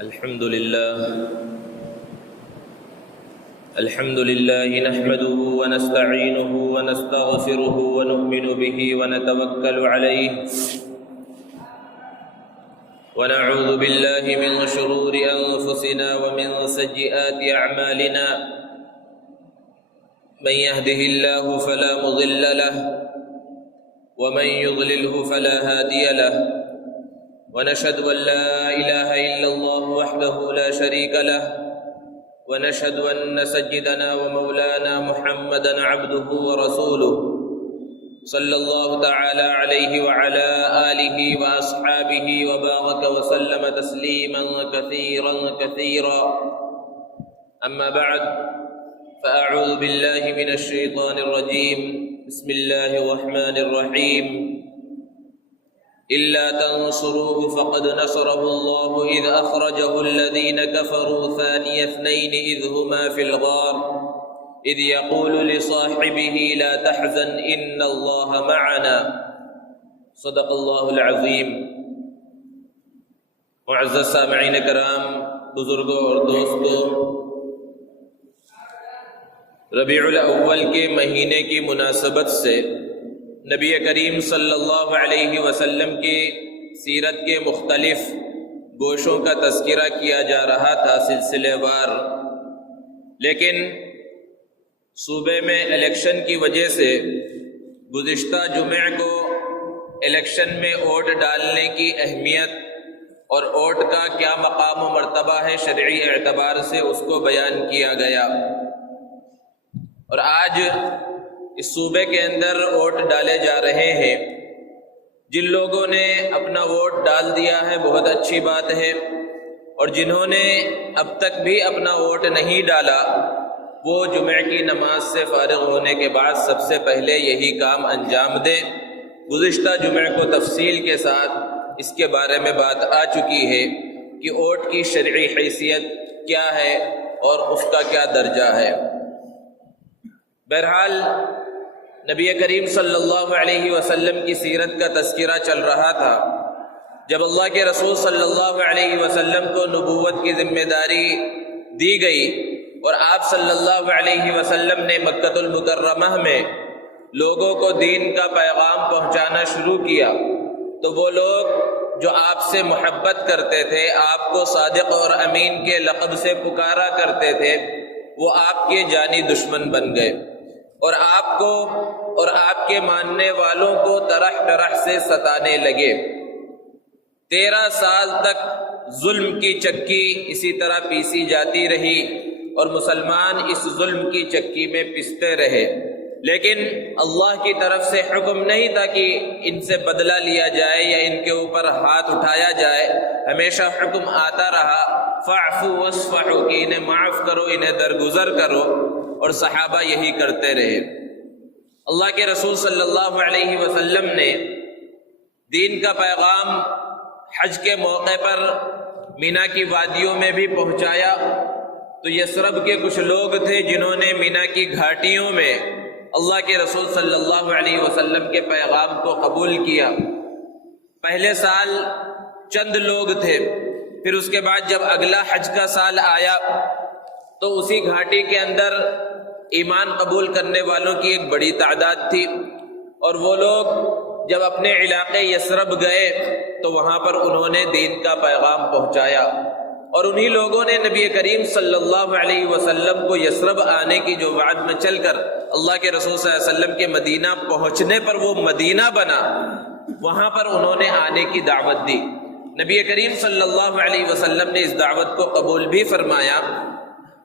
الحمد لله نحمده ونستعينه ونستغفره ونؤمن به ونتوكل عليه ونعوذ بالله من شرور أنفسنا ومن سيئات أعمالنا من يهده الله فلا مضل له ومن يضلله فلا هادي له ونشهد أن لا إله إلا الله وحده لا شريك له ونشهد أن سيدنا ومولانا محمدا عبده ورسوله صلى الله تعالى عليه وعلى آله وأصحابه وبارك وسلم تسليما كثيرا أما بعد فأعوذ بالله من الشيطان الرجيم بسم الله الرحمن الرحيم إلا تنصروه فقد نصره الله إذ أخرجه الذين كفروا ثاني اثنين إذ هما في الغار إذ يقول لصاحبه لا تحزن إن الله معنا صدق الله العظيم۔ معزز سامعین کرام، بزرگوں اور دوستوں، ربیع الاول کے مہینے کی مناسبت سے نبی کریم صلی اللہ علیہ وسلم کی سیرت کے مختلف گوشوں کا تذکرہ کیا جا رہا تھا سلسلے وار، لیکن صوبے میں الیکشن کی وجہ سے گزشتہ جمعہ کو الیکشن میں ووٹ ڈالنے کی اہمیت اور ووٹ کا کیا مقام و مرتبہ ہے شرعی اعتبار سے اس کو بیان کیا گیا، اور آج اس صوبے کے اندر ووٹ ڈالے جا رہے ہیں۔ جن لوگوں نے اپنا ووٹ ڈال دیا ہے بہت اچھی بات ہے، اور جنہوں نے اب تک بھی اپنا ووٹ نہیں ڈالا وہ جمعہ کی نماز سے فارغ ہونے کے بعد سب سے پہلے یہی کام انجام دیں۔ گزشتہ جمعہ کو تفصیل کے ساتھ اس کے بارے میں بات آ چکی ہے کہ ووٹ کی شرعی حیثیت کیا ہے اور اس کا کیا درجہ ہے۔ بہرحال نبی کریم صلی اللہ علیہ وسلم کی سیرت کا تذکرہ چل رہا تھا۔ جب اللہ کے رسول صلی اللہ علیہ وسلم کو نبوت کی ذمہ داری دی گئی اور آپ صلی اللہ علیہ وسلم نے مکہ المکرمہ میں لوگوں کو دین کا پیغام پہنچانا شروع کیا تو وہ لوگ جو آپ سے محبت کرتے تھے، آپ کو صادق اور امین کے لقب سے پکارا کرتے تھے، وہ آپ کے جانی دشمن بن گئے اور آپ کو اور آپ کے ماننے والوں کو طرح طرح سے ستانے لگے۔ 13 سال تک ظلم کی چکی اسی طرح پیسی جاتی رہی اور مسلمان اس ظلم کی چکی میں پستے رہے، لیکن اللہ کی طرف سے حکم نہیں تھا کہ ان سے بدلہ لیا جائے یا ان کے اوپر ہاتھ اٹھایا جائے۔ ہمیشہ حکم آتا رہا فاعفوا واصفحوا کہ انہیں معاف کرو، انہیں درگزر کرو، اور صحابہ یہی کرتے رہے۔ اللہ کے رسول صلی اللہ علیہ وسلم نے دین کا پیغام حج کے موقع پر مینا کی وادیوں میں بھی پہنچایا تو یثرب کے کچھ لوگ تھے جنہوں نے مینا کی گھاٹیوں میں اللہ کے رسول صلی اللہ علیہ وسلم کے پیغام کو قبول کیا۔ پہلے سال چند لوگ تھے، پھر اس کے بعد جب اگلا حج کا سال آیا تو اسی گھاٹی کے اندر ایمان قبول کرنے والوں کی ایک بڑی تعداد تھی، اور وہ لوگ جب اپنے علاقے یثرب گئے تو وہاں پر انہوں نے دین کا پیغام پہنچایا، اور انہی لوگوں نے نبی کریم صلی اللہ علیہ وسلم کو یثرب آنے کی جو وعد میں چل کر اللہ کے رسول صلی اللہ علیہ وسلم کے مدینہ پہنچنے پر وہ مدینہ بنا، وہاں پر انہوں نے آنے کی دعوت دی۔ نبی کریم صلی اللہ علیہ وسلم نے اس دعوت کو قبول بھی فرمایا،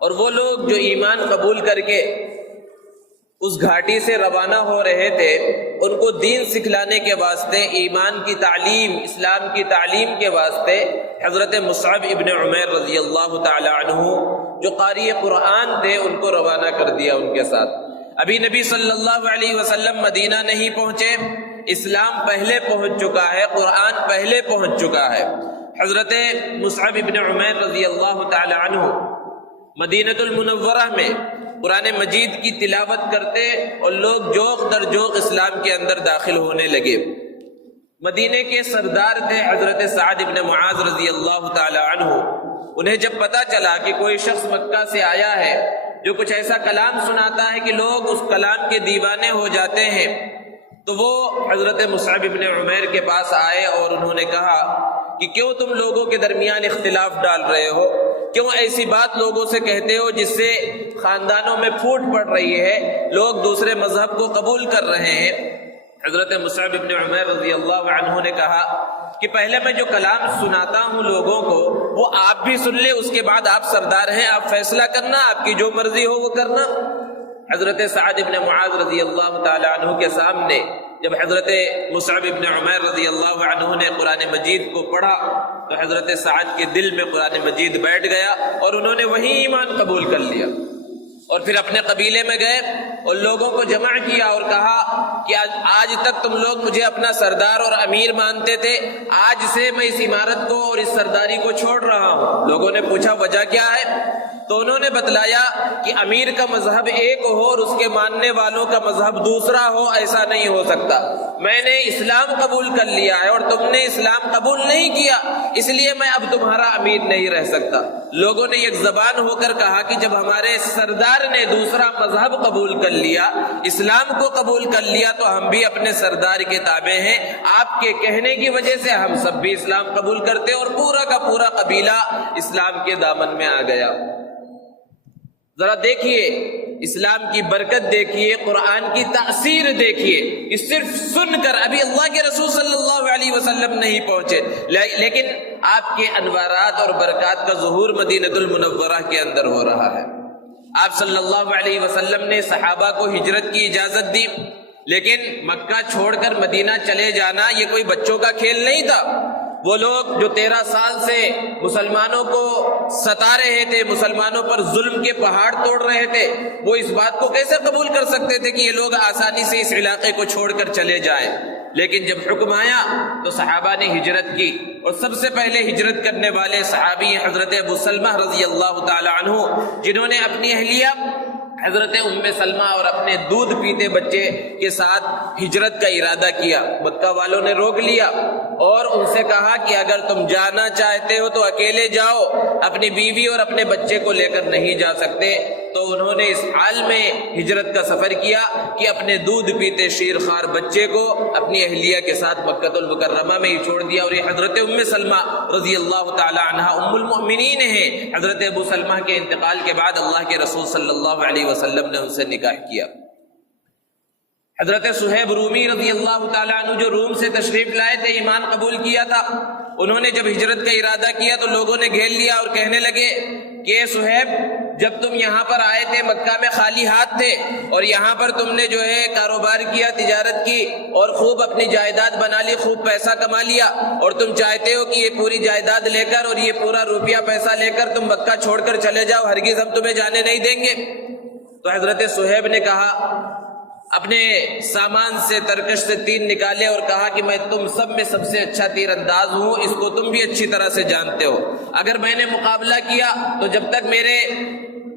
اور وہ لوگ جو ایمان قبول کر کے اس گھاٹی سے روانہ ہو رہے تھے ان کو دین سکھلانے کے واسطے، ایمان کی تعلیم، اسلام کی تعلیم کے واسطے حضرت مصعب ابن عمیر رضی اللہ تعالی عنہ جو قاری قرآن تھے ان کو روانہ کر دیا ان کے ساتھ۔ ابھی نبی صلی اللہ علیہ وسلم مدینہ نہیں پہنچے، اسلام پہلے پہنچ چکا ہے، قرآن پہلے پہنچ چکا ہے۔ حضرت مصعب ابن عمیر رضی اللہ تعالی عنہ مدینہ المنورہ میں قرآن مجید کی تلاوت کرتے اور لوگ جوق در جوق اسلام کے اندر داخل ہونے لگے۔ مدینے کے سردار تھے حضرت سعد بن معاذ رضی اللہ تعالی عنہ، انہیں جب پتہ چلا کہ کوئی شخص مکہ سے آیا ہے جو کچھ ایسا کلام سناتا ہے کہ لوگ اس کلام کے دیوانے ہو جاتے ہیں، تو وہ حضرت مصعب ابن عمیر کے پاس آئے اور انہوں نے کہا کہ کیوں تم لوگوں کے درمیان اختلاف ڈال رہے ہو، کیوں ایسی بات لوگوں سے کہتے ہو جس سے خاندانوں میں پھوٹ پڑ رہی ہے، لوگ دوسرے مذہب کو قبول کر رہے ہیں۔ حضرت مصعب ابن عمیر رضی اللہ عنہ نے کہا کہ پہلے میں جو کلام سناتا ہوں لوگوں کو وہ آپ بھی سن لیں، اس کے بعد آپ سردار ہیں، آپ فیصلہ کرنا، آپ کی جو مرضی ہو وہ کرنا۔ حضرت سعد ابن معاذ رضی اللہ تعالی عنہ کے سامنے جب حضرت مصعب ابن عمیر رضی اللہ عنہ نے قرآن مجید کو پڑھا تو حضرت سعد کے دل میں قرآن مجید بیٹھ گیا اور انہوں نے وہی ایمان قبول کر لیا، اور پھر اپنے قبیلے میں گئے اور لوگوں کو جمع کیا اور کہا کہ آج تک تم لوگ مجھے اپنا سردار اور امیر مانتے تھے، آج سے میں اس عمارت کو اور اس سرداری کو چھوڑ رہا ہوں۔ لوگوں نے پوچھا وجہ کیا ہے؟ تو انہوں نے بتلایا کہ امیر کا مذہب ایک ہو اور اس کے ماننے والوں کا مذہب دوسرا ہو، ایسا نہیں ہو سکتا۔ میں نے اسلام قبول کر لیا ہے اور تم نے اسلام قبول نہیں کیا، اس لیے میں اب تمہارا امیر نہیں رہ سکتا۔ لوگوں نے ایک زبان ہو کر کہا کہ جب ہمارے سردار نے دوسرا مذہب قبول کر لیا، اسلام کو قبول کر لیا، تو ہم بھی اپنے سردار کے تابع ہیں۔ آپ کے کہنے کی وجہ سے ہم سب بھی اسلام قبول کرتے اور پورا کا پورا قبیلہ اسلام کے دامن میں آ گیا۔ ذرا دیکھیے اسلام کی برکت، دیکھیے قرآن کی تاثیر، دیکھیے کہ صرف سن کر ابھی اللہ کے رسول صلی اللہ علیہ وسلم نہیں پہنچے، لیکن آپ کے انوارات اور برکات کا ظہور مدینہ المنورہ کے اندر ہو رہا ہے۔ آپ صلی اللہ علیہ وسلم نے صحابہ کو ہجرت کی اجازت دی، لیکن مکہ چھوڑ کر مدینہ چلے جانا یہ کوئی بچوں کا کھیل نہیں تھا۔ وہ لوگ جو 13 سال سے مسلمانوں کو ستا رہے تھے، مسلمانوں پر ظلم کے پہاڑ توڑ رہے تھے، وہ اس بات کو کیسے قبول کر سکتے تھے کہ یہ لوگ آسانی سے اس علاقے کو چھوڑ کر چلے جائیں؟ لیکن جب حکم آیا تو صحابہ نے ہجرت کی، اور سب سے پہلے ہجرت کرنے والے صحابی حضرت ابو سلمہ رضی اللہ تعالی عنہ، جنہوں نے اپنی اہلیہ حضرت ام سلمہ اور اپنے دودھ پیتے بچے کے ساتھ ہجرت کا ارادہ کیا۔ مکہ والوں نے روک لیا اور ان سے کہا کہ اگر تم جانا چاہتے ہو تو اکیلے جاؤ، اپنی بیوی اور اپنے بچے کو لے کر نہیں جا سکتے۔ تو انہوں نے اس حال میں ہجرت کا سفر کیا کہ اپنے دودھ پیتے شیر خوار بچے کو اپنی اہلیہ کے ساتھ مکہ المکرمہ میں ہی چھوڑ دیا، اور یہ حضرت ام سلمہ رضی اللہ تعالی عنہا ام المؤمنین ہیں۔ حضرت ابو سلمہ کے انتقال کے بعد اللہ کے رسول صلی اللہ علیہ وسلم نے ان سے نکاح کیا۔ حضرت صہیب رومی رضی اللہ تعالیٰ عنہ جو روم سے تشریف لائے تھے، ایمان قبول کیا تھا، انہوں نے جب ہجرت کا ارادہ کیا تو لوگوں نے گھیر لیا اور کہنے لگے کہ اے صہیب، جب تم یہاں پر آئے تھے مکہ میں خالی ہاتھ تھے، اور یہاں پر تم نے جو ہے کاروبار کیا، تجارت کی، اور خوب اپنی جائیداد بنا لی، خوب پیسہ کما لیا، اور تم چاہتے ہو کہ یہ پوری جائیداد لے کر اور یہ پورا روپیہ پیسہ لے کر تم مکہ چھوڑ کر چلے جاؤ، ہرگز ہم تمہیں جانے نہیں دیں گے۔ تو حضرت صہیب نے کہا، اپنے سامان سے ترکش سے تیر نکالے اور کہا کہ میں تم سب میں سب سے اچھا تیر انداز ہوں، اس کو تم بھی اچھی طرح سے جانتے ہو، اگر میں نے مقابلہ کیا تو جب تک میرے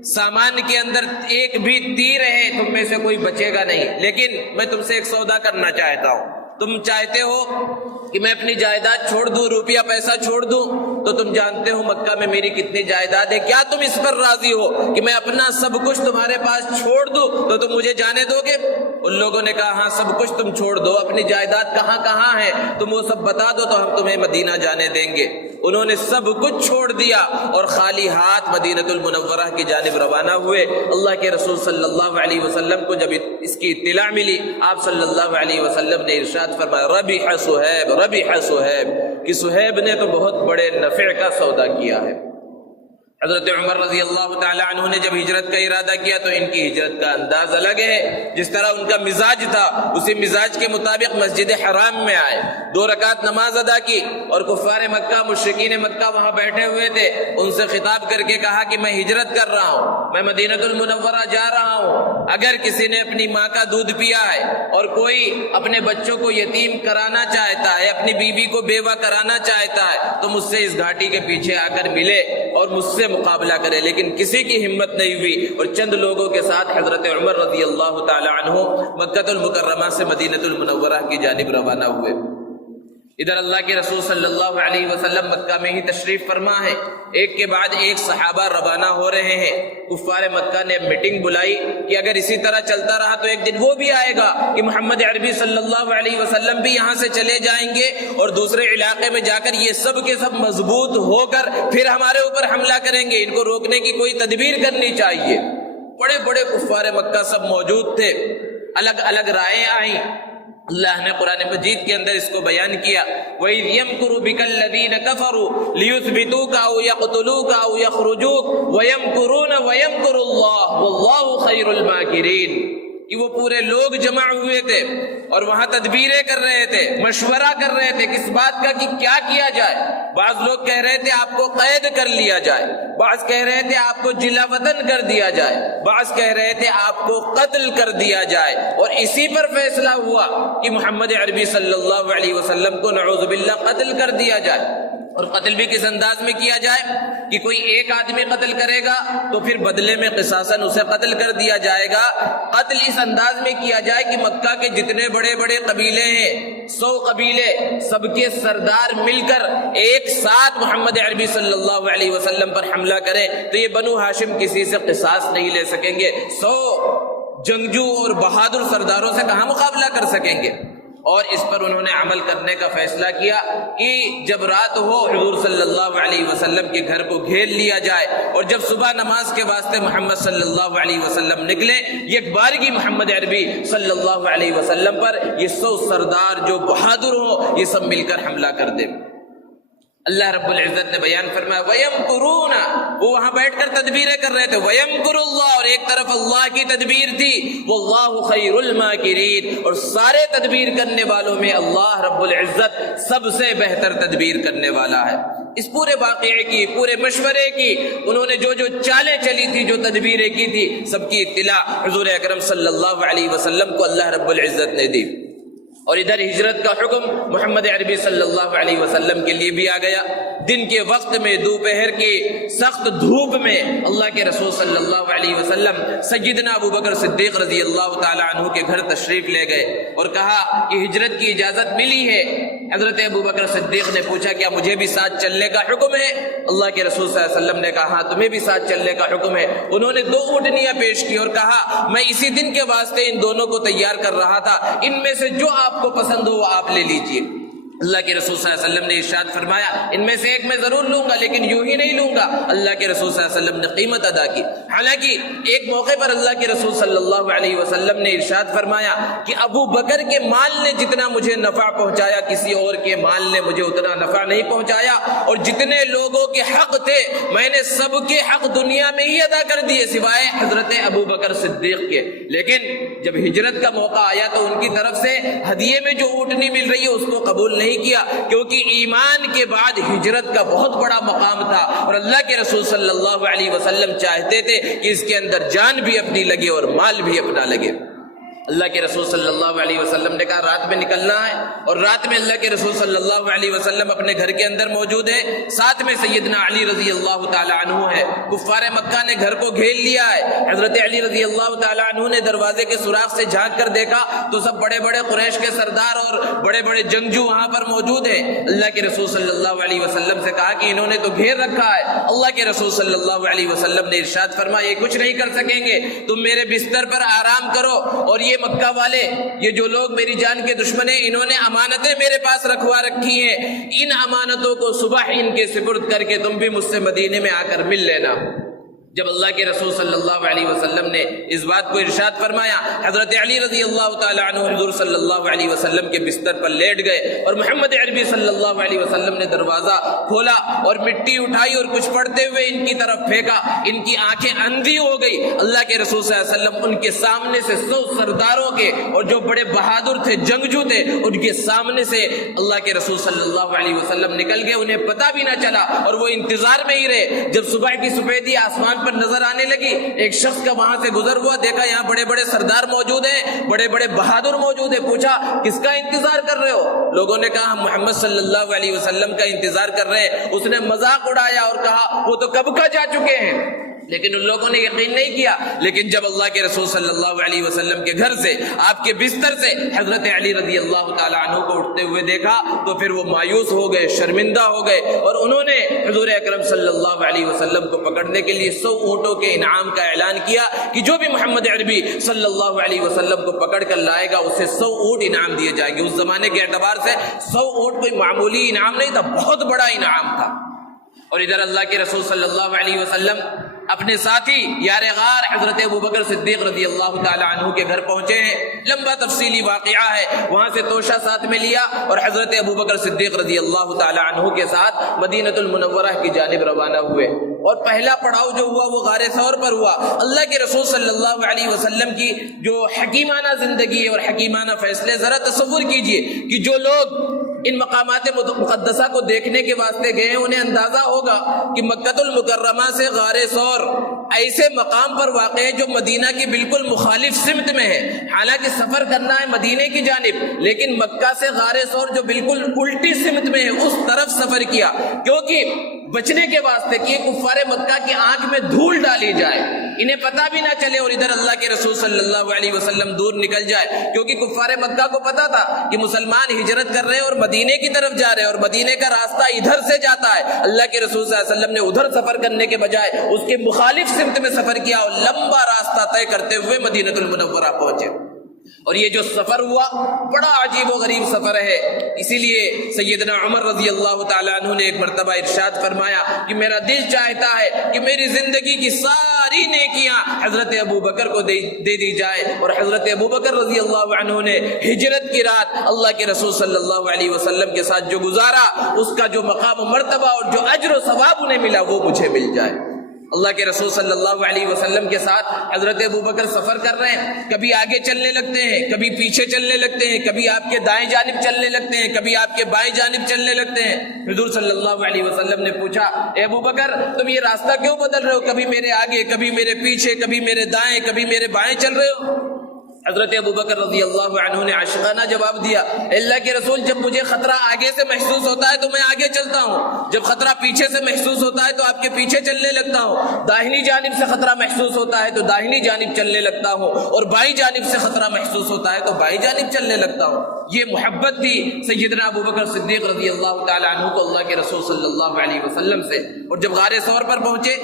سامان کے اندر ایک بھی تیر ہے تم میں سے کوئی بچے گا نہیں۔ لیکن میں تم سے ایک سودا کرنا چاہتا ہوں، تم چاہتے ہو کہ میں اپنی جائیداد چھوڑ دوں، روپیہ پیسہ چھوڑ دوں، تو تم جانتے ہو مکہ میں میری کتنی جائیداد ہے، کیا تم اس پر راضی ہو کہ میں اپنا سب کچھ تمہارے پاس چھوڑ دوں تو تم مجھے جانے دو گے؟ ان لوگوں نے کہا ہاں سب کچھ تم چھوڑ دو، اپنی جائیداد کہاں کہاں ہے تم وہ سب بتا دو تو ہم تمہیں مدینہ جانے دیں گے۔ انہوں نے سب کچھ چھوڑ دیا اور خالی ہاتھ مدینہ المنورہ کی جانب روانہ ہوئے۔ اللہ کے رسول صلی اللہ علیہ وسلم کو جب اس کی اطلاع ملی، آپ صلی اللہ علیہ وسلم نے ارشاد فرمایا، ربح صہیب، ربح صہیب، کہ صہیب نے تو بہت بڑے نفع کا سودا کیا ہے۔ حضرت عمر رضی اللہ تعالی عنہ نے جب ہجرت کا ارادہ کیا تو ان کی ہجرت کا انداز الگ ہے، جس طرح ان کا مزاج تھا اسی مزاج کے مطابق مسجد حرام میں آئے، 2 رکعت نماز ادا کی، اور کفار مکہ، مشرکین مکہ وہاں بیٹھے ہوئے تھے، ان سے خطاب کر کے کہا کہ میں ہجرت کر رہا ہوں، میں مدینہ المنورہ جا رہا ہوں، اگر کسی نے اپنی ماں کا دودھ پیا ہے اور کوئی اپنے بچوں کو یتیم کرانا چاہتا ہے، اپنی بیوی کو بیوہ کرانا چاہتا ہے، تو مجھ سے اس گھاٹی کے پیچھے آ کر ملے اور مجھ سے مقابلہ کرے۔ لیکن کسی کی ہمت نہیں ہوئی، اور چند لوگوں کے ساتھ حضرت عمر رضی اللہ تعالی عنہ مکہ المکرمہ سے مدینہ المنورہ کی جانب روانہ ہوئے۔ ادھر اللہ کے رسول صلی اللہ علیہ وسلم مکہ میں ہی تشریف فرما ہے، ایک کے بعد ایک صحابہ روانہ ہو رہے ہیں۔ کفار مکہ نے میٹنگ بلائی کہ اگر اسی طرح چلتا رہا تو ایک دن وہ بھی آئے گا کہ محمد عربی صلی اللہ علیہ وسلم بھی یہاں سے چلے جائیں گے اور دوسرے علاقے میں جا کر یہ سب کے سب مضبوط ہو کر پھر ہمارے اوپر حملہ کریں گے، ان کو روکنے کی کوئی تدبیر کرنی چاہیے۔ بڑے بڑے کفار مکہ سب موجود تھے، الگ الگ رائے آئیں۔ اللہ نے قرآن مجید کے اندر اس کو بیان کیا، وَإِذْ يَمْكُرُ بِكَ الَّذِينَ كَفَرُوا لِيُثْبِتُوكَ أَوْ يَقْتُلُوكَ أَوْ يَخْرُجُوكَ وَيَمْكُرُونَ وَيَمْكُرُ اللَّهُ وَاللَّهُ خَيْرُ الْمَاكِرِينَ۔ کہ وہ پورے لوگ جمع ہوئے تھے اور وہاں تدبیریں کر رہے تھے، مشورہ کر رہے تھے کس بات کا کہ کیا کیا جائے۔ بعض لوگ کہہ رہے تھے آپ کو قید کر لیا جائے، بعض کہہ رہے تھے آپ کو جلا وطن کر دیا جائے، بعض کہہ رہے تھے آپ کو قتل کر دیا جائے، اور اسی پر فیصلہ ہوا کہ محمد عربی صلی اللہ علیہ وسلم کو نعوذ باللہ قتل کر دیا جائے۔ اور قتل بھی کس انداز میں کیا جائے کہ کوئی ایک آدمی قتل کرے گا تو پھر بدلے میں قصاصاً اسے قتل کر دیا جائے گا۔ قتل اس انداز میں کیا جائے کہ مکہ کے جتنے بڑے بڑے قبیلے ہیں، 100 قبیلے، سب کے سردار مل کر ایک ساتھ محمد عربی صلی اللہ علیہ وسلم پر حملہ کریں تو یہ بنو ہاشم کسی سے قصاص نہیں لے سکیں گے۔ 100 جنگجو اور بہادر سرداروں سے کہاں مقابلہ کر سکیں گے؟ اور اس پر انہوں نے عمل کرنے کا فیصلہ کیا کہ جب رات ہو حضور صلی اللہ علیہ وسلم کے گھر کو گھیر لیا جائے، اور جب صبح نماز کے واسطے محمد صلی اللہ علیہ وسلم نکلے، یک بارگی محمد عربی صلی اللہ علیہ وسلم پر یہ 100 سردار جو بہادر ہوں یہ سب مل کر حملہ کر دیں۔ اللہ رب العزت نے بیان فرمایا وَيَمْكُرُونَ، وہ وہاں بیٹھ کر تدبیریں کر رہے تھے، وَيَمْكُرُ اللَّهُ، اور ایک طرف اللہ کی تدبیر تھی، وَاللَّهُ خَيْرُ الْمَاكِرِينَ، اور سارے تدبیر کرنے والوں میں اللہ رب العزت سب سے بہتر تدبیر کرنے والا ہے۔ اس پورے واقعے کی، پورے مشورے کی، انہوں نے جو جو چالیں چلی تھی، جو تدبیریں کی تھی، سب کی اطلاع حضور اکرم صلی اللہ علیہ وسلم کو اللہ رب العزت نے دی۔ اور ادھر ہجرت کا حکم محمد عربی صلی اللہ علیہ وسلم کے لیے بھی آ گیا۔ دن کے وقت میں، دوپہر کی سخت دھوپ میں، اللہ کے رسول صلی اللہ علیہ وسلم سیدنا ابو بکر صدیق رضی اللہ تعالی عنہ کے گھر تشریف لے گئے اور کہا کہ ہجرت کی اجازت ملی ہے۔ حضرت ابو بکر صدیق نے پوچھا کیا مجھے بھی ساتھ چلنے کا حکم ہے؟ اللہ کے رسول صلی اللہ علیہ وسلم نے کہا ہاں تمہیں بھی ساتھ چلنے کا حکم ہے۔ انہوں نے 2 اونٹنیاں پیش کی اور کہا میں اسی دن کے واسطے ان دونوں کو تیار کر رہا تھا، ان میں سے جو آپ کو پسند ہو وہ آپ لے لیجئے۔ اللہ کے رسول صلی اللہ علیہ وسلم نے ارشاد فرمایا ان میں سے ایک میں ضرور لوں گا لیکن یوں ہی نہیں لوں گا۔ اللہ کے رسول صلی اللہ علیہ وسلم نے قیمت ادا کی۔ حالانکہ ایک موقع پر اللہ کے رسول صلی اللہ علیہ وسلم نے ارشاد فرمایا کہ ابو بکر کے مال نے جتنا مجھے نفع پہنچایا کسی اور کے مال نے مجھے اتنا نفع نہیں پہنچایا، اور جتنے لوگوں کے حق تھے میں نے سب کے حق دنیا میں ہی ادا کر دیے سوائے حضرت ابو بکر صدیق کے۔ لیکن جب ہجرت کا موقع آیا تو ان کی طرف سے ہدیے میں جو اونٹنی مل رہی ہے اس کو قبول نہیں کیا، کیونکہ ایمان کے بعد ہجرت کا بہت بڑا مقام تھا، اور اللہ کے رسول صلی اللہ علیہ وسلم چاہتے تھے کہ اس کے اندر جان بھی اپنی لگے اور مال بھی اپنا لگے۔ اللہ کے رسول صلی اللہ علیہ وسلم نے کہا رات میں نکلنا ہے، اور رات میں اللہ کے رسول صلی اللہ علیہ وسلم اپنے گھر کے اندر موجود ہے، ساتھ میں سیدنا علی رضی اللہ تعالی عنہ ہے۔ کفار مکہ نے گھر کو گھیر لیا ہے۔ حضرت علی رضی اللہ تعالی عنہ نے دروازے کے سوراخ سے جھانک کر دیکھا تو سب بڑے بڑے قریش کے سردار اور بڑے بڑے جنگجو وہاں پر موجود ہیں۔ اللہ کے رسول صلی اللہ علیہ وسلم سے کہا کہ انہوں نے تو گھیر رکھا ہے۔ اللہ کے رسول صلی اللہ علیہ وسلم نے ارشاد فرمایا یہ کچھ نہیں کر سکیں گے، تم میرے بستر پر آرام کرو، اور یہ مکہ والے، یہ جو لوگ میری جان کے دشمن ہیں، انہوں نے امانتیں میرے پاس رکھوا رکھی ہیں، ان امانتوں کو صبح ان کے سپرد کر کے تم بھی مجھ سے مدینے میں آ کر مل لینا۔ جب اللہ کے رسول صلی اللہ علیہ وسلم نے اس بات کو ارشاد فرمایا، حضرت علی رضی اللہ تعالی عنہ حضور صلی اللہ علیہ وسلم کے بستر پر لیٹ گئے، اور محمد عربی صلی اللہ علیہ وسلم نے دروازہ کھولا اور مٹی اٹھائی اور کچھ پڑھتے ہوئے ان کی طرف پھینکا۔ ان کی آنکھیں اندھی ہو گئی۔ اللہ کے رسول صلی اللہ علیہ وسلم ان کے سامنے سے 100 سرداروں کے، اور جو بڑے بہادر تھے، جنگجو تھے، ان کے سامنے سے اللہ کے رسول صلی اللہ علیہ وسلم نکل گئے، انہیں پتہ بھی نہ چلا، اور وہ انتظار میں ہی رہے۔ جب صبح کی سفیدی آسمان پر نظر آنے لگی، ایک شخص کا وہاں سے گزر ہوا، دیکھا یہاں بڑے بڑے سردار موجود ہیں، بڑے بڑے بہادر موجود ہیں، پوچھا کس کا انتظار کر رہے ہو؟ لوگوں نے کہا ہم محمد صلی اللہ علیہ وسلم کا انتظار کر رہے ہیں۔ اس نے مذاق اڑایا اور کہا وہ تو کب کا جا چکے ہیں۔ لیکن ان لوگوں نے یقین نہیں کیا. لیکن جب اللہ کے رسول صلی اللہ علیہ وسلم کے گھر سے, آپ کے بستر سے حضرت علی رضی اللہ تعالیٰ عنہ کو اٹھتے ہوئے دیکھا تو پھر وہ مایوس ہو گئے, شرمندہ ہو گئے, اور انہوں نے حضور اکرم صلی اللہ علیہ وسلم کو پکڑنے کے لیے 100 اونٹوں کے انعام کا اعلان کیا کہ جو بھی محمد عربی صلی اللہ علیہ وسلم کو پکڑ کر لائے گا اسے 100 اونٹ انعام دیے جائیں گے. اس زمانے کے اعتبار سے 100 اونٹ کوئی معمولی انعام نہیں تھا, بہت بڑا انعام تھا. اور ادھر اللہ کے رسول صلی اللہ علیہ وسلم اپنے ساتھی یار غار حضرت ابوبکر صدیق رضی اللہ تعالی عنہ کے گھر پہنچے ہیں. لمبا تفصیلی واقعہ ہے. وہاں سے توشہ ساتھ میں لیا اور حضرت ابوبکر صدیق رضی اللہ تعالی عنہ کے ساتھ مدینۃ المنورہ کی جانب روانہ ہوئے. اور پہلا پڑاؤ جو ہوا وہ غار ثور پر ہوا. اللہ کے رسول صلی اللہ علیہ وسلم کی جو حکیمانہ زندگی اور حکیمانہ فیصلے, ذرا تصور کیجئے کہ جو لوگ ان مقامات مقدسہ کو دیکھنے کے واسطے گئے ہیں انہیں اندازہ ہوگا کہ مکۃ المکرمہ سے غار ثور ایسے مقام پر واقع ہے جو مدینہ کی بالکل مخالف سمت میں ہے. حالانکہ سفر کرنا ہے مدینے کی جانب, لیکن مکہ سے غار ثور جو بالکل الٹی سمت میں ہے اس طرف سفر کیا, کیونکہ بچنے کے واسطے کہ کفار مکہ کی آنکھ میں دھول ڈالی جائے, انہیں پتہ بھی نہ چلے, اور ادھر اللہ کے رسول صلی اللہ علیہ وسلم دور نکل جائے. کیونکہ کفار مکہ کو پتہ تھا کہ مسلمان ہجرت کر رہے ہیں اور مدینے کی طرف جا رہے ہیں, اور مدینے کا راستہ ادھر سے جاتا ہے. اللہ کے رسول صلی اللہ علیہ وسلم نے ادھر سفر کرنے کے بجائے اس کے مخالف سمت میں سفر کیا اور لمبا راستہ طے کرتے ہوئے مدینۃ المنورہ پہنچے. اور یہ جو سفر ہوا بڑا عجیب و غریب سفر ہے. اسی لیے سیدنا عمر رضی اللہ تعالیٰ عنہ نے ایک مرتبہ ارشاد فرمایا کہ میرا دل چاہتا ہے کہ میری زندگی کی ساری نیکیاں حضرت ابوبکر کو دے دی جائے. اور حضرت ابوبکر رضی اللہ عنہ نے ہجرت کی رات اللہ کے رسول صلی اللہ علیہ وسلم کے ساتھ جو گزارا, اس کا جو مقام و مرتبہ اور جو اجر و ثواب انہیں ملا وہ مجھے مل جائے. اللہ کے رسول صلی اللہ علیہ وسلم کے ساتھ حضرت ابوبکر سفر کر رہے ہیں, کبھی آگے چلنے لگتے ہیں, کبھی پیچھے چلنے لگتے ہیں, کبھی آپ کے دائیں جانب چلنے لگتے ہیں, کبھی آپ کے بائیں جانب چلنے لگتے ہیں. حضور صلی اللہ علیہ وسلم نے پوچھا, اے ابوبکر تم یہ راستہ کیوں بدل رہے ہو, کبھی میرے آگے, کبھی میرے پیچھے, کبھی میرے دائیں, کبھی میرے بائیں چل رہے ہو؟ حضرت ابوبکر رضی اللہ عنہ نے عاشقانہ جواب دیا, اللہ کے رسول جب مجھے خطرہ آگے سے محسوس ہوتا ہے تو میں آگے چلتا ہوں, جب خطرہ پیچھے سے محسوس ہوتا ہے تو آپ کے پیچھے چلنے لگتا ہوں, داہنی جانب سے خطرہ محسوس ہوتا ہے تو داہنی جانب چلنے لگتا ہوں, اور بائیں جانب سے خطرہ محسوس ہوتا ہے تو بائیں جانب چلنے لگتا ہوں. یہ محبت تھی سیدنا ابوبکر صدیق رضی اللہ تعالی عنہ کو اللہ کے رسول صلی اللہ علیہ وسلم سے. اور جب غار ثور پر پہنچے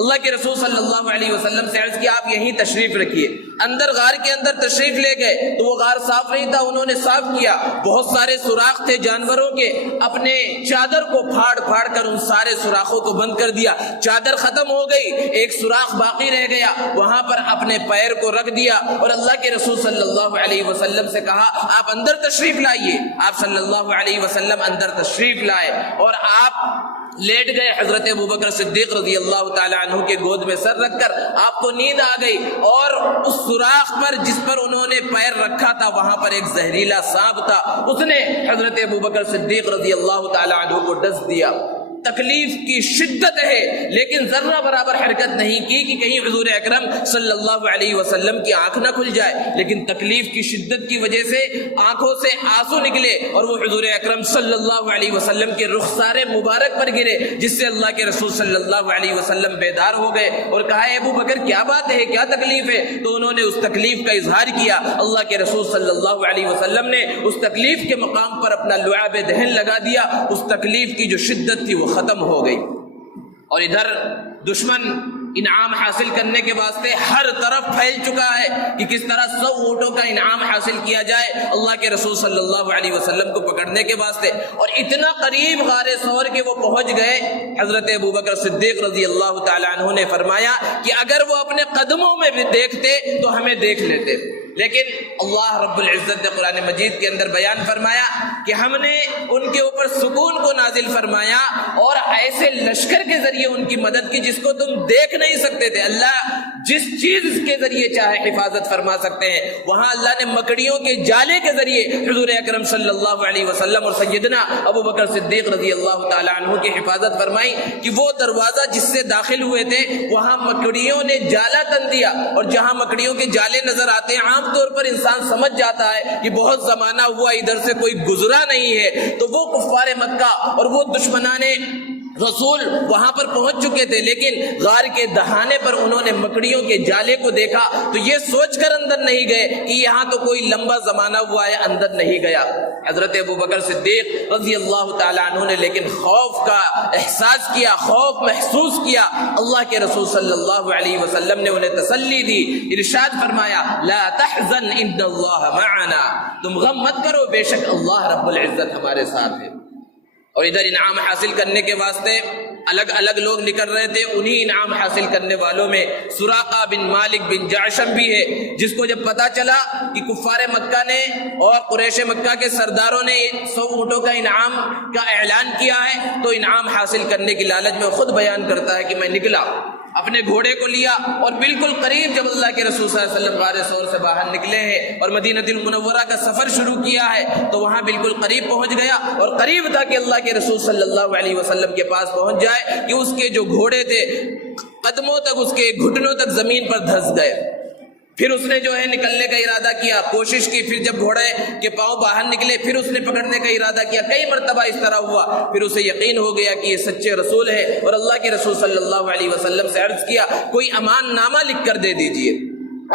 اللہ کے رسول صلی اللہ علیہ وسلم سے عرض کیا آپ یہیں تشریف رکھیے. اندر غار کے اندر تشریف لے گئے تو وہ غار صاف نہیں تھا, انہوں نے صاف کیا. بہت سارے سوراخ تھے جانوروں کے, اپنے چادر کو پھاڑ پھاڑ کر ان سارے سوراخوں کو بند کر دیا. چادر ختم ہو گئی, ایک سوراخ باقی رہ گیا, وہاں پر اپنے پیر کو رکھ دیا اور اللہ کے رسول صلی اللہ علیہ وسلم سے کہا آپ اندر تشریف لائیے. آپ صلی اللہ علیہ وسلم اندر تشریف لائے اور آپ لیٹ گئے. حضرت ابوبکر صدیق رضی اللہ تعالی عنہ کے گود میں سر رکھ کر آپ کو نیند آ گئی, اور اس سوراخ پر جس پر انہوں نے پیر رکھا تھا وہاں پر ایک زہریلا سانپ تھا, اس نے حضرت ابوبکر صدیق رضی اللہ تعالی عنہ کو ڈس دیا. تکلیف کی شدت ہے لیکن ذرہ برابر حرکت نہیں کی کہ کہیں حضور اکرم صلی اللہ علیہ وسلم کی آنکھ نہ کھل جائے, لیکن تکلیف کی شدت کی وجہ سے آنکھوں سے آنسو نکلے اور وہ حضور اکرم صلی اللہ علیہ وسلم کے رخسار مبارک پر گرے, جس سے اللہ کے رسول صلی اللہ علیہ وسلم بیدار ہو گئے اور کہا اے ابو بکر کیا بات ہے, کیا تکلیف ہے؟ تو انہوں نے اس تکلیف کا اظہار کیا. اللہ کے رسول صلی اللہ علیہ وسلم نے اس تکلیف کے مقام پر اپنا لعاب دہن لگا دیا. اس تکلیف کی جو شدت تھی وہ ختم ہو گئی. اور ادھر دشمن انعام حاصل کرنے کے واسطے ہر طرف پھیل چکا ہے کہ کس طرح 100 اونٹوں کا انعام حاصل کیا جائے اللہ کے رسول صلی اللہ علیہ وسلم کو پکڑنے کے واسطے. اور اتنا قریب غار ثور کے وہ پہنچ گئے, حضرت ابوبکر صدیق رضی اللہ تعالی عنہ نے فرمایا کہ اگر وہ اپنے قدموں میں بھی دیکھتے تو ہمیں دیکھ لیتے. لیکن اللہ رب العزت نے قرآن مجید کے اندر بیان فرمایا کہ ہم نے ان کے اوپر سکون کو نازل فرمایا اور ایسے لشکر کے ذریعے ان کی مدد کی جس کو تم دیکھ نہیں سکتے تھے. اللہ جس چیز کے ذریعے چاہے حفاظت فرما سکتے ہیں, وہاں اللہ نے مکڑیوں کے جالے کے ذریعے حضور اکرم صلی اللہ علیہ وسلم اور سیدنا ابو بکر صدیق رضی اللہ تعالی عنہ کی حفاظت فرمائی کہ وہ دروازہ جس سے داخل ہوئے تھے وہاں مکڑیوں نے جالا تن دیا, اور جہاں مکڑیوں کے جالے نظر آتے ہیں عام طور پر انسان سمجھ جاتا ہے کہ بہت زمانہ ہوا ادھر سے کوئی گزرا نہیں ہے, تو وہ کفار مکہ اور وہ دشمنان رسول وہاں پر پہنچ چکے تھے، لیکن غار کے دہانے پر انہوں نے مکڑیوں کے جالے کو دیکھا تو یہ سوچ کر اندر نہیں گئے کہ یہاں تو کوئی لمبا زمانہ ہوا ہے، اندر نہیں گیا حضرت ابوبکر صدیق رضی اللہ تعالیٰ عنہ نے لیکن خوف کا احساس کیا، خوف محسوس کیا۔ اللہ کے رسول صلی اللہ علیہ وسلم نے انہیں تسلی دی، ارشاد فرمایا لا تحزن ان اللہ معنا، تم غم مت کرو، بے شک اللہ رب العزت ہمارے ساتھ ہے۔ اور ادھر انعام حاصل کرنے کے واسطے الگ الگ لوگ نکل رہے تھے، انہی انعام حاصل کرنے والوں میں سراقہ بن مالک بن جعشم بھی ہے، جس کو جب پتا چلا کہ کفار مکہ نے اور قریش مکہ کے سرداروں نے 100 اونٹوں کا انعام کا اعلان کیا ہے تو انعام حاصل کرنے کی لالچ میں خود بیان کرتا ہے کہ میں نکلا، اپنے گھوڑے کو لیا اور بالکل قریب جب اللہ کے رسول صلی اللہ علیہ وسلم غار ثور سے باہر نکلے ہیں اور مدینہ المنورہ کا سفر شروع کیا ہے تو وہاں بالکل قریب پہنچ گیا اور قریب تھا کہ اللہ کے رسول صلی اللہ علیہ وسلم کے پاس پہنچ جائے کہ اس کے جو گھوڑے تھے قدموں تک، اس کے گھٹنوں تک زمین پر دھس گئے۔ پھر اس نے جو ہے نکلنے کا ارادہ کیا، کوشش کی، پھر جب گھوڑے کے پاؤں باہر نکلے پھر اس نے پکڑنے کا ارادہ کیا، کئی مرتبہ اس طرح ہوا، پھر اسے یقین ہو گیا کہ یہ سچے رسول ہے اور اللہ کے رسول صلی اللہ علیہ وسلم سے عرض کیا کوئی امان نامہ لکھ کر دے دیجئے۔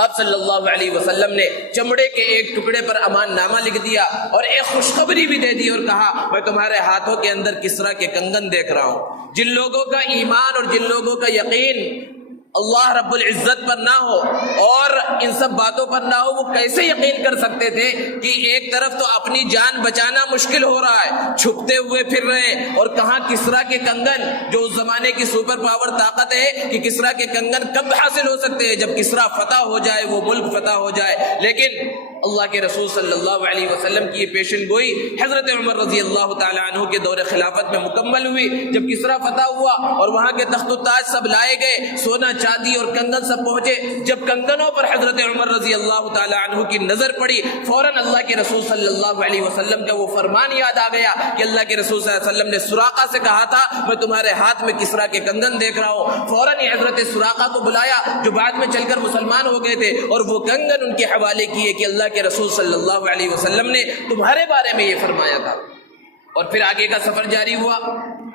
آپ صلی اللہ علیہ وسلم نے چمڑے کے ایک ٹکڑے پر امان نامہ لکھ دیا اور ایک خوشخبری بھی دے دی اور کہا میں تمہارے ہاتھوں کے اندر کسریٰ کے کنگن دیکھ رہا ہوں۔ جن لوگوں کا ایمان اور جن لوگوں کا یقین اللہ رب العزت پر نہ ہو اور ان سب باتوں پر نہ ہو، وہ کیسے یقین کر سکتے تھے کہ ایک طرف تو اپنی جان بچانا مشکل ہو رہا ہے، چھپتے ہوئے پھر رہے ہیں، اور کہاں کسریٰ کے کنگن جو اس زمانے کی سپر پاور طاقت ہے کہ کسریٰ کے کنگن کب حاصل ہو سکتے ہیں؟ جب کسریٰ فتح ہو جائے، وہ ملک فتح ہو جائے۔ لیکن اللہ کے رسول صلی اللہ علیہ وسلم کی یہ پیشن گوئی حضرت عمر رضی اللہ تعالیٰ عنہ کے دور خلافت میں مکمل ہوئی، جب کسریٰ فتح ہوا اور وہاں کے تخت و تاج سب لائے گئے، سونا چاندی اور کنگن سب پہنچے، جب کنگنوں پر حضرت عمر رضی اللہ تعالیٰ عنہ کی نظر پڑی فوراً اللہ کے رسول صلی اللہ علیہ وسلم کا وہ فرمان یاد آ گیا کہ اللہ کے رسول صلی اللہ علیہ وسلم نے سراقہ سے کہا تھا میں تمہارے ہاتھ میں کسریٰ کے کنگن دیکھ رہا ہوں۔ فوراً ہی حضرت سراقہ کو بلایا جو بعد میں چل کر مسلمان ہو گئے تھے اور وہ کنگن ان کے حوالے کیے کہ اللہ کے رسول صلی اللہ علیہ وسلم نے تمہارے بارے میں یہ فرمایا تھا۔ اور پھر آگے کا سفر جاری ہوا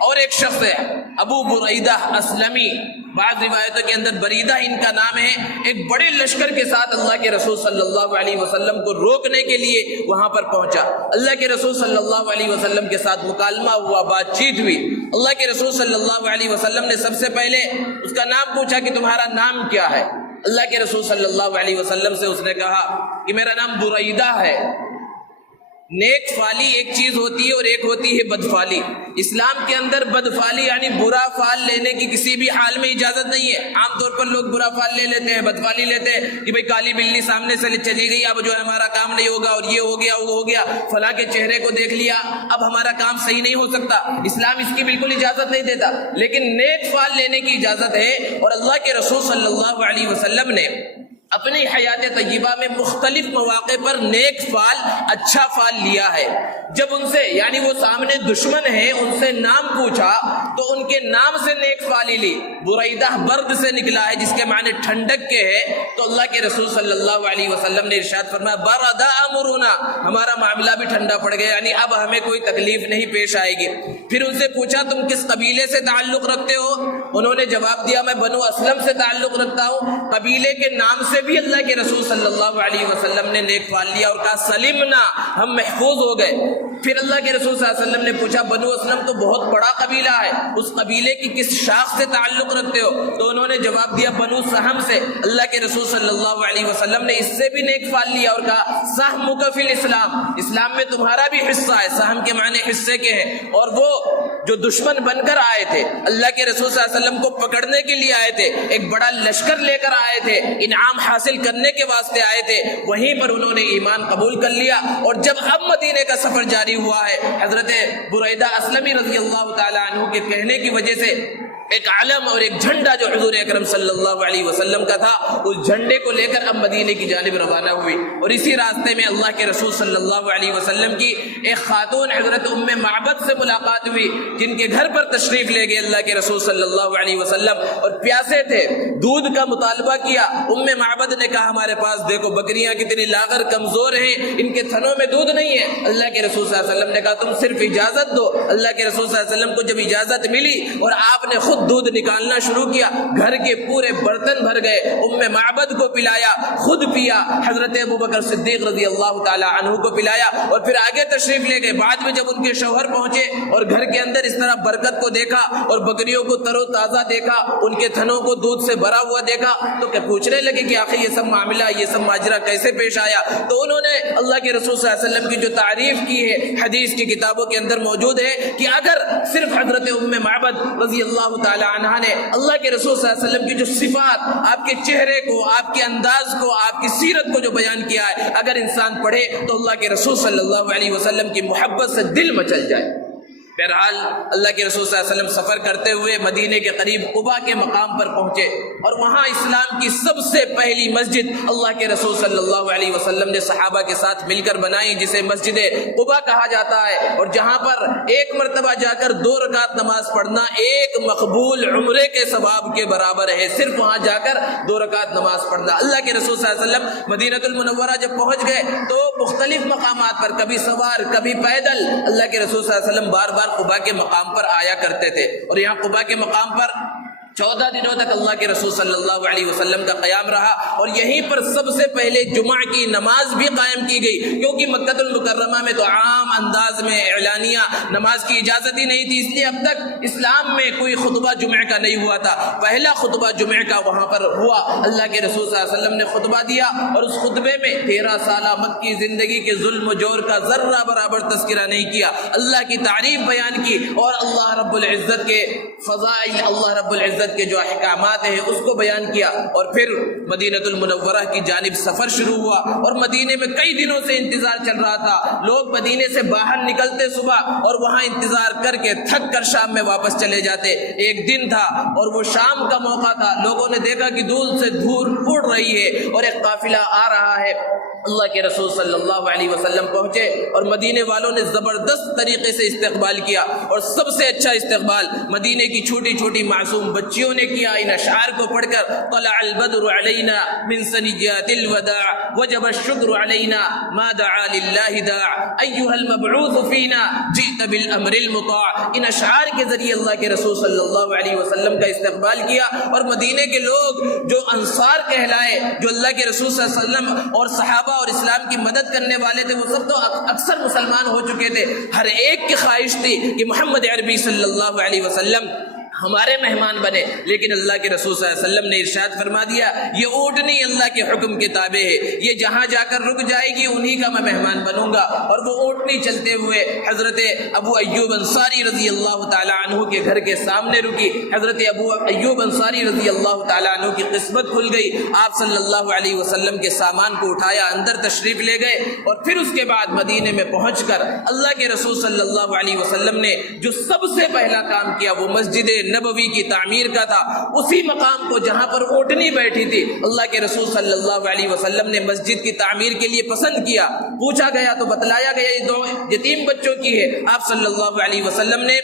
اور ایک شخص ہے ابو بریدہ اسلمی، بعض روایتوں کے اندر بریدہ ان کا نام ہے، ایک بڑے لشکر کے ساتھ اللہ کے رسول صلی اللہ علیہ وسلم کو روکنے کے لیے وہاں پر پہنچا۔ اللہ کے رسول صلی اللہ علیہ وسلم کے ساتھ مکالمہ ہوا، بات چیت ہوئی۔ اللہ کے رسول صلی اللہ علیہ وسلم نے سب سے پہلے اس کا نام پوچھا کہ تمہارا نام کیا ہے؟ اللہ کے رسول صلی اللہ علیہ وسلم سے اس نے کہا کہ میرا نام بریدہ ہے۔ نیک فالی ایک چیز ہوتی ہے اور ایک ہوتی ہے بدفالی۔ اسلام کے اندر بدفالی یعنی برا فال لینے کی کسی بھی حال میں اجازت نہیں ہے۔ عام طور پر لوگ برا فال لے لیتے ہیں، بدفالی لیتے ہیں کہ بھئی کالی بلی سامنے سے چلی گئی، اب جو ہے ہمارا کام نہیں ہوگا اور یہ ہو گیا وہ ہو گیا، فلاں کے چہرے کو دیکھ لیا اب ہمارا کام صحیح نہیں ہو سکتا۔ اسلام اس کی بالکل اجازت نہیں دیتا، لیکن نیک فال لینے کی اجازت ہے۔ اور اللہ کے رسول صلی اللہ علیہ وسلم نے اپنی حیات طیبہ میں مختلف مواقع پر نیک فال، اچھا فال لیا ہے۔ جب ان سے یعنی وہ سامنے دشمن ہیں ان سے نام پوچھا تو ان کے نام سے نیک فالی لی۔ بریدہ برد سے نکلا ہے جس کے معنی ٹھنڈک کے ہے، تو اللہ کے رسول صلی اللہ علیہ وسلم نے ارشاد فرمایا برد امرنا، ہمارا معاملہ بھی ٹھنڈا پڑ گیا، یعنی اب ہمیں کوئی تکلیف نہیں پیش آئے گی۔ پھر ان سے پوچھا تم کس قبیلے سے تعلق رکھتے ہو؟ انہوں نے جواب دیا میں بنو اسلم سے تعلق رکھتا ہوں۔ قبیلے کے نام سے بھی اللہ کے رسول صلی اللہ علیہ وسلم نے نیک فال لیا اور کہا سلمنا، ہم محفوظ ہو گئے۔ پھر اللہ کے رسول صلی اللہ علیہ وسلم نے پوچھا بنو اسلم تو بہت بڑا قبیلہ ہے، اس قبیلے کی کس شاخ سے تعلق رکھتے ہو؟ تو انہوں نے جواب دیا بنو سہم سے۔ اللہ کے رسول صلی اللہ علیہ وسلم نے اس سے بھی نیک فال لیا اور کہا سہمک فی الاسلام، اسلام میں تمہارا بھی حصہ ہے۔ سہم کے معنی حصے کے ہیں، اور وہ جو دشمن بن کر آئے تھے اللہ کے رسول صلی اللہ علیہ وسلم کو پکڑنے کے لیے آئے تھے، ایک بڑا لشکر لے کر آئے تھے، انعام حاصل کرنے کے واسطے آئے تھے، وہیں پر انہوں نے ایمان قبول کر لیا۔ اور جب اب مدینے کا سفر جاری ہوا ہے، حضرت بریدہ اسلمی رضی اللہ تعالی عنہ کے کہنے کی وجہ سے ایک علم اور ایک جھنڈا جو حضور اکرم صلی اللہ علیہ وسلم کا تھا، اس جھنڈے کو لے کر اب مدینے کی جانب روانہ ہوئی۔ اور اسی راستے میں اللہ کے رسول صلی اللہ علیہ وسلم کی ایک خاتون حضرت ام معبد سے ملاقات ہوئی، جن کے گھر پر تشریف لے گئے اللہ کے رسول صلی اللہ علیہ وسلم، اور پیاسے تھے، دودھ کا مطالبہ کیا۔ ام معبد نے کہا ہمارے پاس دیکھو بکریاں کتنی لاغر کمزور ہیں، ان کے تھنوں میں دودھ نہیں ہے۔ اللہ کے رسول صلی اللہ علیہ وسلم نے کہا تم صرف اجازت دو۔ اللہ کے رسول صلی اللہ علیہ وسلم کو جب اجازت ملی اور آپ نے خود دودھ نکالنا شروع کیا، گھر کے پورے برتن بھر گئے، ام معبد کو پلایا، خود پیا، حضرت ابوبکر صدیق رضی اللہ تعالی عنہ کو پلایا، اور پھر آگے تشریف لے گئے۔ بعد میں جب ان کے شوہر پہنچے اور گھر کے اندر اس طرح برکت کو دیکھا اور بکریوں کو تر و تازہ دیکھا، ان کے تھنوں کو دودھ سے بھرا ہوا دیکھا، تو کہ پوچھنے لگے کہ آخر یہ سب معاملہ، یہ سب ماجرا کیسے پیش آیا؟ تو انہوں نے اللہ کے رسول صلی اللہ علیہ وسلم کی جو تعریف کی ہے حدیث کی کتابوں کے اندر موجود ہے کہ اگر صرف حضرت ام معبد رضی اللہ تعالی عنہا نے اللہ کے رسول صلی اللہ علیہ وسلم کی جو صفات، آپ کے چہرے کو، آپ کے انداز کو، آپ کی سیرت کو جو بیان کیا ہے، اگر انسان پڑھے تو اللہ کے رسول صلی اللہ علیہ وسلم کی محبت سے دل مچل جائے۔ بہرحال اللہ کے رسول صلی اللہ علیہ وسلم سفر کرتے ہوئے مدینے کے قریب قباء کے مقام پر پہنچے، اور وہاں اسلام کی سب سے پہلی مسجد اللہ کے رسول صلی اللہ علیہ وسلم نے صحابہ کے ساتھ مل کر بنائی، جسے مسجد قباء کہا جاتا ہے، اور جہاں پر ایک مرتبہ جا کر 2 رکعت نماز پڑھنا ایک مقبول عمرے کے ثواب کے برابر ہے۔ صرف وہاں جا کر 2 رکعت نماز پڑھنا۔ اللہ کے رسول صلی اللہ علیہ وسلم مدینہ المنورہ جب پہنچ گئے تو مختلف مقامات پر، کبھی سوار کبھی پیدل، اللہ کے رسول صلی اللہ علیہ وسلم بار بار قباء کے مقام پر آیا کرتے تھے، اور یہاں قباء کے مقام پر 14 دنوں تک اللہ کے رسول صلی اللہ علیہ وسلم کا قیام رہا، اور یہیں پر سب سے پہلے جمعہ کی نماز بھی قائم کی گئی، کیونکہ مکہ المکرمہ میں تو عام انداز میں اعلانیہ نماز کی اجازت ہی نہیں تھی، اس لیے اب تک اسلام میں کوئی خطبہ جمعہ کا نہیں ہوا تھا۔ پہلا خطبہ جمعہ کا وہاں پر ہوا، اللہ کے رسول صلی اللہ علیہ وسلم نے خطبہ دیا، اور اس خطبے میں 13 سالہ مکی زندگی کے ظلم و جور کا ذرہ برابر تذکرہ نہیں کیا، اللہ کی تعریف بیان کی، اور اللہ رب العزت کے فضائل، اللہ رب العزت کے جو احکامات ہیں اس کو بیان کیا، اور پھر مدینہ المنورہ کی جانب سفر شروع ہوا، اور مدینے میں کئی دنوں سے انتظار چل رہا تھا۔ لوگ مدینے سے باہر نکلتے صبح اور وہاں انتظار کر کے تھک کر شام میں واپس چلے جاتے۔ ایک دن تھا اور وہ شام کا موقع تھا، لوگوں نے دیکھا کہ دور سے دھول اڑ رہی ہے اور ایک قافلہ آ رہا ہے۔ اللہ کے رسول صلی اللہ علیہ وسلم پہنچے، اور مدینے والوں نے زبردست طریقے سے استقبال کیا، اور سب سے اچھا استقبال مدینے کی چھوٹی چھوٹی معصوم بچیوں نے کیا۔ ان اشعار کو پڑھ کر طلع البدر علینا من ثنیات الوداع وجب الشکر علینا ما دعا للہ داع ایها المبعوث فینا جئت بالامر المطاع۔ ان اشعار کے ذریعے اللہ کے رسول صلی اللہ علیہ وسلم کا استقبال کیا، اور مدینے کے لوگ جو انصار کہلائے، جو اللہ کے رسول صلی اللہ علیہ وسلم اور صحابہ اور اسلام کی مدد کرنے والے تھے، وہ سب تو اکثر مسلمان ہو چکے تھے۔ ہر ایک کی خواہش تھی کہ محمد عربی صلی اللہ علیہ وسلم ہمارے مہمان بنے، لیکن اللہ کے رسول صلی اللہ علیہ وسلم نے ارشاد فرما دیا یہ اونٹنی اللہ کے حکم کے تابع ہے، یہ جہاں جا کر رک جائے گی انہی کا میں مہمان بنوں گا۔ اور وہ اونٹنی چلتے ہوئے حضرت ابو ایوب انصاری رضی اللہ تعالی عنہ کے گھر کے سامنے رکی۔ حضرت ابو ایوب انصاری رضی اللہ تعالی عنہ کی قسمت کھل گئی، آپ صلی اللہ علیہ وسلم کے سامان کو اٹھایا، اندر تشریف لے گئے، اور پھر اس کے بعد مدینے میں پہنچ کر اللہ کے رسول صلی اللہ علیہ وسلم نے جو سب سے پہلا کام کیا وہ مسجد نبوی کی تعمیر کا تھا۔ اسی مقام کو جہاں پر اونٹنی بیٹھی تھی اللہ کے رسول صلی اللہ علیہ وسلم نے مسجد کی تعمیر کے لیے پسند کیا۔ پوچھا گیا تو بتلایا گیا یہ 2 یتیم بچوں کی ہے۔ آپ صلی اللہ علیہ وسلم نے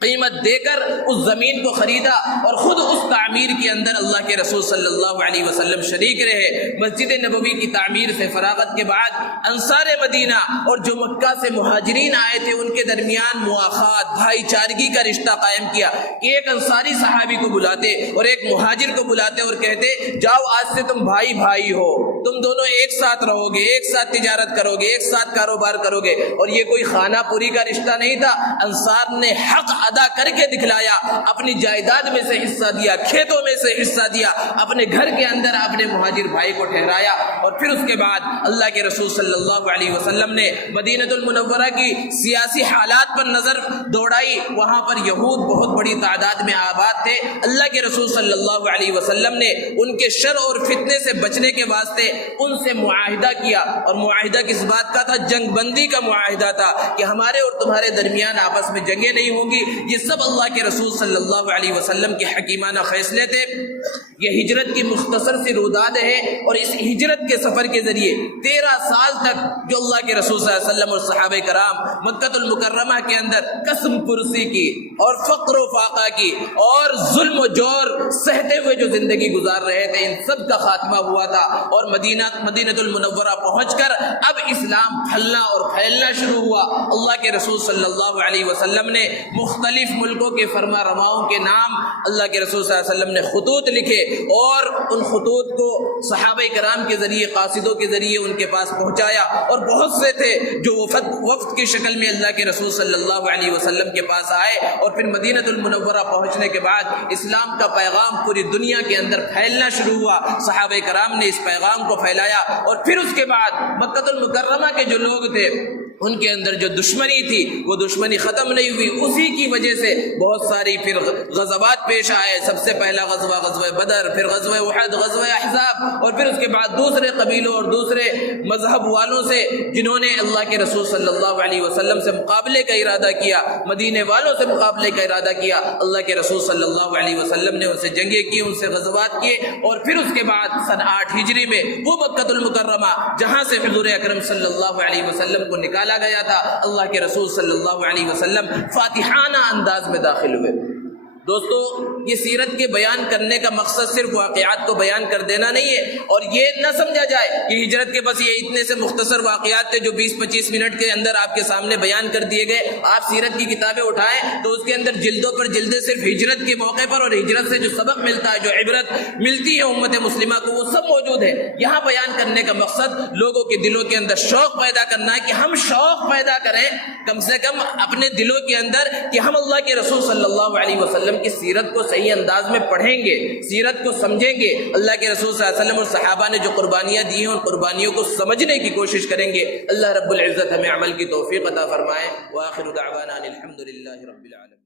قیمت دے کر اس زمین کو خریدا، اور خود اس تعمیر کے اندر اللہ کے رسول صلی اللہ علیہ وسلم شریک رہے۔ مسجد نبوی کی تعمیر سے فراغت کے بعد انصار مدینہ اور جو مکہ سے مہاجرین آئے تھے ان کے درمیان مواخات، بھائی چارگی کا رشتہ قائم کیا۔ ایک انصاری صحابی کو بلاتے اور ایک مہاجر کو بلاتے اور کہتے جاؤ آج سے تم بھائی بھائی ہو، تم دونوں ایک ساتھ رہو گے، ایک ساتھ تجارت کرو گے، ایک ساتھ کاروبار کرو گے۔ اور یہ کوئی خانہ پوری کا رشتہ نہیں تھا، انصار نے حق ادا کر کے دکھلایا، اپنی جائیداد میں سے حصہ دیا، کھیتوں میں سے حصہ دیا، اپنے گھر کے اندر اپنے مہاجر بھائی کو ٹھہرایا۔ اور پھر اس کے بعد اللہ کے رسول صلی اللہ علیہ وسلم نے مدینہ المنورہ کی سیاسی حالات پر نظر دوڑائی، وہاں پر یہود بہت بڑی تعداد میں آباد تھے۔ اللہ کے رسول صلی اللہ علیہ وسلم نے ان کے شر اور فتنے سے بچنے کے واسطے ان سے معاہدہ کیا، اور معاہدہ کس بات کا تھا؟ جنگ بندی کا معاہدہ تھا کہ ہمارے اور تمہارے درمیان آپس میں جنگیں نہیں ہوں گی، یہ سب اللہ کے رسول صلی اللہ علیہ وسلم کے حکیمانہ فیصلے تھے۔ یہ ہجرت کی مختصر سی روداد ہے، اور اس ہجرت کے سفر کے ذریعے 13 سال تک جو اللہ کے رسول صلی اللہ علیہ وسلم اور صحابہ کرام مکہ المکرمہ کے اندر قسم پرسی کی اور فقر و فاقہ کی اور ظلم و جور سہتے ہوئے جو زندگی گزار رہے تھے، ان سب کا خاتمہ ہوا تھا، اور مدینہ المنورہ پہنچ کر اب اسلام پھلنا اور پھیلنا شروع ہوا۔ اللہ کے رسول صلی اللہ علیہ وسلم نے مختلف ملکوں کے فرما رواؤں کے نام اللہ کے رسول صلی اللہ علیہ وسلم نے خطوط لکھے، اور ان خطوط کو صحابہ کرام کے ذریعے، قاصدوں کے ذریعے ان کے پاس پہنچایا، اور بہت سے تھے جو وفد کی شکل میں اللہ کے رسول صلی اللہ علیہ وسلم کے پاس آئے، اور پھر مدینہ المنورہ پہنچنے کے بعد اسلام کا پیغام پوری دنیا کے اندر پھیلنا شروع ہوا۔ صحابہ کرام نے اس پیغام کو پھیلایا، اور پھر اس کے بعد مکہ المکرمہ کے جو لوگ تھے ان کے اندر جو دشمنی تھی وہ دشمنی ختم نہیں ہوئی، اسی کی وجہ سے بہت ساری پھر غزوات پیش آئے۔ سب سے پہلا غزوہ بدر، پھر غزوہ احد، غزوہ احزاب، اور پھر اس کے بعد دوسرے قبیلوں اور دوسرے مذہب والوں سے جنہوں نے اللہ کے رسول صلی اللہ علیہ وسلم سے مقابلے کا ارادہ کیا، مدینے والوں سے مقابلے کا ارادہ کیا، اللہ کے رسول صلی اللہ علیہ وسلم نے ان سے جنگیں کی، ان سے غزوات کیے، اور پھر اس کے بعد سن 8 ہجری میں وہ مکہ المکرمہ جہاں سے حضور اکرم صلی اللہ علیہ وسلم کو نکالا گیا تھا، اللہ کے رسول صلی اللہ علیہ وسلم فاتحانہ انداز میں داخل ہوئے۔ دوستو، یہ سیرت کے بیان کرنے کا مقصد صرف واقعات کو بیان کر دینا نہیں ہے، اور یہ نہ سمجھا جائے کہ ہجرت کے بس یہ اتنے سے مختصر واقعات تھے جو 20-25 منٹ کے اندر آپ کے سامنے بیان کر دیے گئے۔ آپ سیرت کی کتابیں اٹھائیں تو اس کے اندر جلدوں پر جلدیں صرف ہجرت کے موقع پر اور ہجرت سے جو سبق ملتا ہے، جو عبرت ملتی ہے امت مسلمہ کو، وہ سب موجود ہے۔ یہاں بیان کرنے کا مقصد لوگوں کے دلوں کے اندر شوق پیدا کرنا ہے، کہ ہم شوق پیدا کریں کم سے کم اپنے دلوں کے اندر، کہ ہم اللہ کے رسول صلی اللہ علیہ وسلم کی سیرت کو صحیح انداز میں پڑھیں گے، سیرت کو سمجھیں گے، اللہ کے رسول صلی اللہ علیہ وسلم اور صحابہ نے جو قربانیاں دی ہیں ان قربانیوں کو سمجھنے کی کوشش کریں گے۔ اللہ رب العزت ہمیں عمل کی توفیق عطا فرمائے۔ وآخر دعوانا الحمدللہ رب العالمین۔